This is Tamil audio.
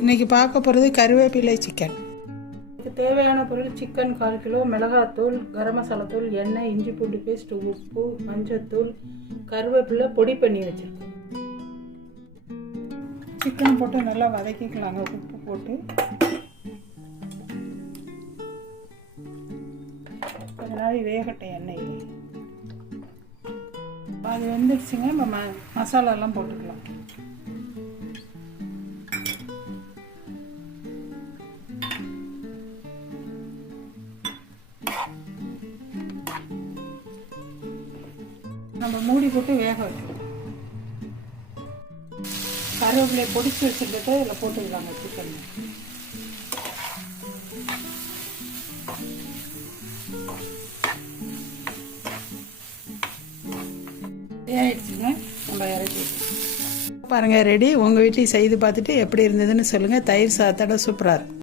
இன்றைக்கி பார்க்க போகிறது கருவேப்பிலை சிக்கன் இதுக்கு தேவையான பொருள் சிக்கன் கால் கிலோ மிளகாத்தூள் கரம் மசாலா தூள் எண்ணெய் இஞ்சி பூண்டு பேஸ்ட் உப்பு மஞ்சத்தூள் கருவேப்பிலை பொடி பண்ணி வச்சுருக்கோம். சிக்கன் போட்டு நல்லா வதக்கிக்கலாங்க உப்பு போட்டு. கொஞ்ச நாள் வேகட்டும் எண்ணெய் அது வெந்துடுச்சுங்க நம்ம ம மசாலாலாம் போட்டுக்கலாம். நம்ம மூடி போட்டு வேக வைக்கணும். கருவேப்பிலையை பொடிச்சு வச்சுக்கிட்டு இதில் போட்டுக்கலாங்க சிக்கன் ஆயிடுச்சுங்க நம்ம இறக்கி பாருங்கள் ரெடி. உங்கள் வீட்லேயும் செய்து பார்த்துட்டு எப்படி இருந்ததுன்னு சொல்லுங்கள் தயிர் சாத்தோட சூப்பராக இருக்கும்.